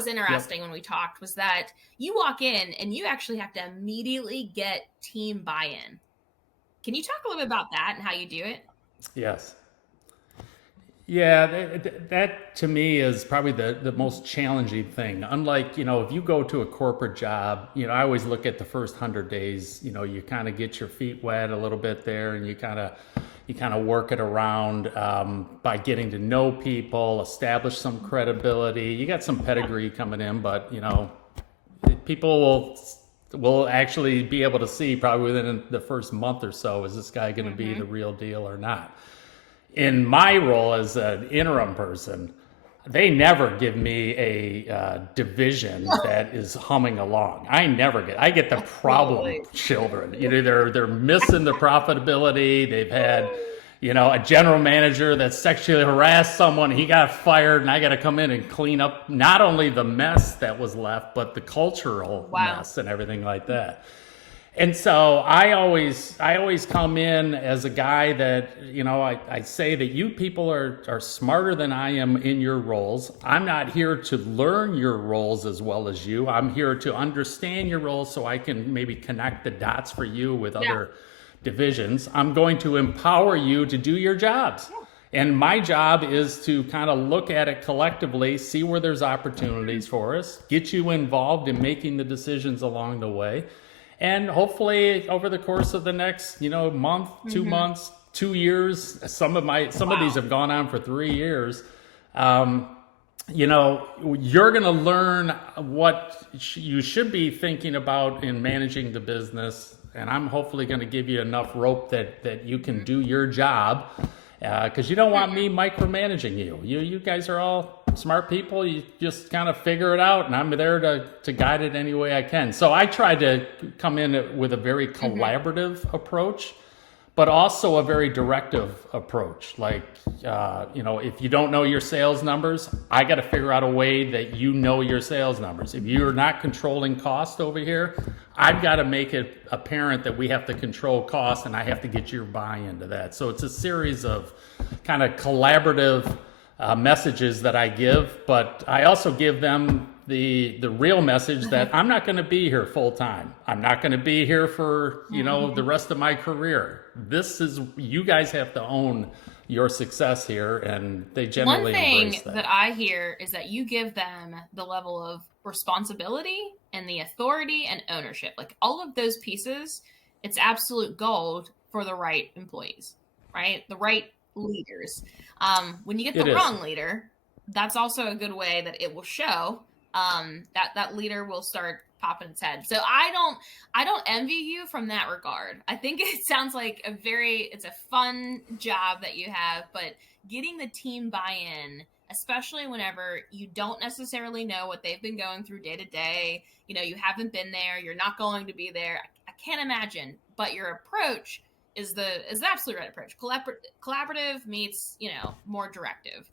was interesting when we talked was that you walk in and you actually have to immediately get team buy-in. Can you talk a little bit about that and how you do it? Yes. Yeah, that to me is probably the most challenging thing. Unlike, if you go to a corporate job, I always look at the first 100 days, you kind of get your feet wet a little bit there and you kind of work it around by getting to know people, establish some credibility. You got some pedigree coming in, but, people will actually be able to see probably within the first month or so, is this guy going to be the real deal or not? In my role as an interim person, they never give me a division that is humming along. I get the problem Absolutely. children. They're missing the profitability. They've had, a general manager that sexually harassed someone. He got fired, and I got to come in and clean up not only the mess that was left, but the cultural Wow. mess and everything like that. And so I always come in as a guy that, I say that you people are smarter than I am in your roles. I'm not here to learn your roles as well as you. I'm here to understand your roles so I can maybe connect the dots for you with Yeah. other divisions. I'm going to empower you to do your jobs. And my job is to kind of look at it collectively, see where there's opportunities for us, get you involved in making the decisions along the way. And hopefully over the course of the next, month, 2 months, 2 years, some of these have gone on for 3 years. You're going to learn what you should be thinking about in managing the business. And I'm hopefully going to give you enough rope that you can do your job, because you don't want me micromanaging you. You guys are all smart people. You just kind of figure it out, and I'm there to guide it any way I can. So I try to come in with a very collaborative approach, but also a very directive approach. Like, if you don't know your sales numbers, I got to figure out a way that you know your sales numbers. If you're not controlling cost over here, I've got to make it apparent that we have to control cost, and I have to get your buy-in to that. So it's a series of kind of collaborative messages that I give, but I also give them the real message that I'm not going to be here full time. I'm not going to be here for the rest of my career. You guys have to own your success here, and they One generally thing embrace that that. I hear is that you give them the level of responsibility and the authority and ownership. Like all of those pieces, it's absolute gold for the right employees, right? The right leaders. When you get It the is. wrong leader, that's also a good way that it will show that leader will start popping its head. So I don't envy you from that regard. I think it sounds like it's a fun job that you have, but getting the team buy-in, especially whenever you don't necessarily know what they've been going through day to day, you haven't been there, you're not going to be there. I can't imagine, but your approach is the absolute right approach. Collaborative meets, more directive.